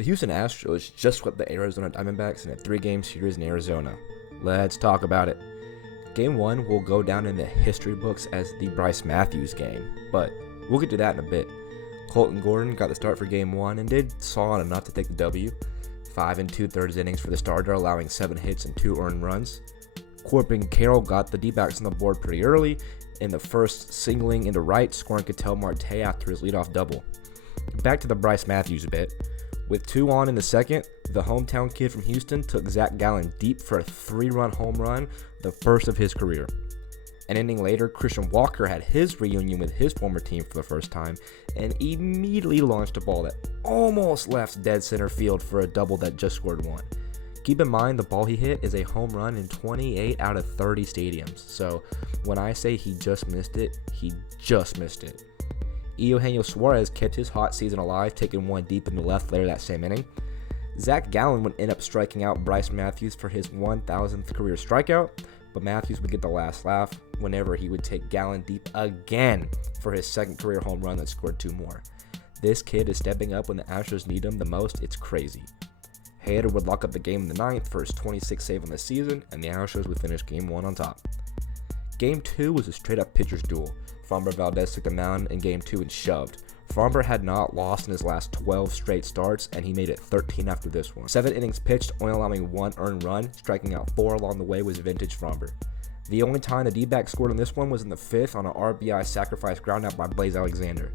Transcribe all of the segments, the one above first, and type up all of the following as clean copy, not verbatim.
The Houston Astros just swept the Arizona Diamondbacks in a 3-game series in Arizona. Let's talk about it. Game 1 will go down in the history books as the Bryce Matthews game, but we'll get to that in a bit. Colton Gordon got the start for Game 1 and did solid enough to take the W. 5 2/3 innings for the starter, allowing 7 hits and 2 earned runs. Corbin Carroll got the D-backs on the board pretty early in the first, singling into right, scoring Ketel Marte after his leadoff double. Back to the Bryce Matthews bit. With 2 on in the second, the hometown kid from Houston took Zach Gallen deep for a 3-run home run, the first of his career. An inning later, Christian Walker had his reunion with his former team for the first time and immediately launched a ball that almost left dead center field for a double that just scored 1. Keep in mind, the ball he hit is a home run in 28 out of 30 stadiums, so when I say he just missed it, he just missed it. Eugenio Suarez kept his hot season alive, taking 1 deep in the left later that same inning. Zach Gallen would end up striking out Bryce Matthews for his 1,000th career strikeout, but Matthews would get the last laugh whenever he would take Gallen deep again for his second career home run that scored 2 more. This kid is stepping up when the Astros need him the most. It's crazy. Hader would lock up the game in the 9th for his 26th save on the season, and the Astros would finish Game 1 on top. Game 2 was a straight-up pitcher's duel. Framber Valdez took the mound in Game 2 and shoved. Framber had not lost in his last 12 straight starts, and he made it 13 after this one. 7 innings pitched, only allowing 1 earned run, striking out 4 along the way was vintage Framber. The only time the D-backs scored on this one was in the 5th on an RBI sacrifice groundout by Blaze Alexander.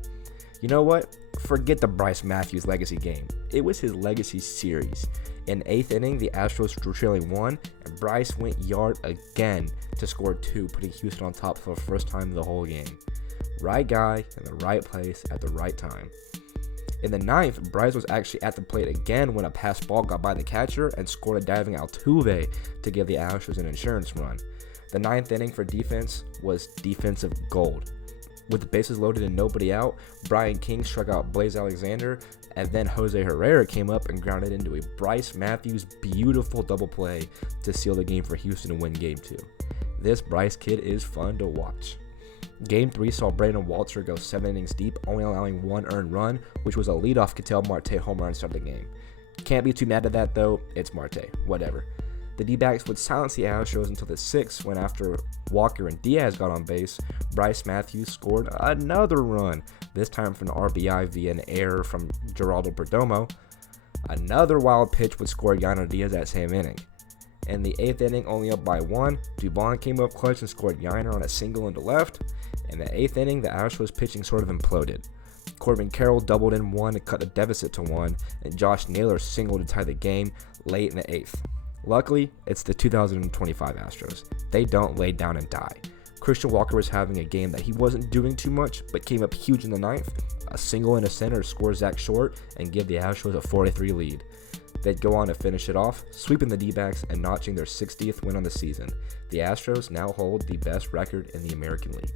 You know what? Forget the Bryce Matthews legacy game. It was his legacy series. In the 8th inning, the Astros were trailing 1, and Bryce went yard again to score 2, putting Houston on top for the first time the whole game. Right guy in the right place at the right time. In the 9th, Bryce was actually at the plate again when a pass ball got by the catcher and scored a diving Altuve to give the Astros an insurance run. The 9th inning for defense was defensive gold. With the bases loaded and nobody out, Brian King struck out Blaze Alexander, and then Jose Herrera came up and grounded into a Bryce Matthews beautiful double play to seal the game for Houston and win Game 2. This Bryce kid is fun to watch. Game 3 saw Brandon Walter go 7 innings deep, only allowing 1 earned run, which was a leadoff Ketel Marte home run to start the game. Can't be too mad at that though, it's Marte, whatever. The D-backs would silence the Astros until the 6th when after Walker and Diaz got on base, Bryce Matthews scored another run, this time from an RBI via an error from Geraldo Perdomo. Another wild pitch would score Yainer Diaz that same inning. In the 8th inning, only up by 1, Dubon came up clutch and scored Yainer on a single into left. In the 8th inning, the Astros pitching sort of imploded. Corbin Carroll doubled in 1 to cut the deficit to 1, and Josh Naylor singled to tie the game late in the 8th. Luckily, it's the 2025 Astros. They don't lay down and die. Christian Walker was having a game that he wasn't doing too much, but came up huge in the 9th. A single in the center to score Zach Short and give the Astros a 4-3 lead. They'd go on to finish it off, sweeping the D-backs and notching their 60th win on the season. The Astros now hold the best record in the American League.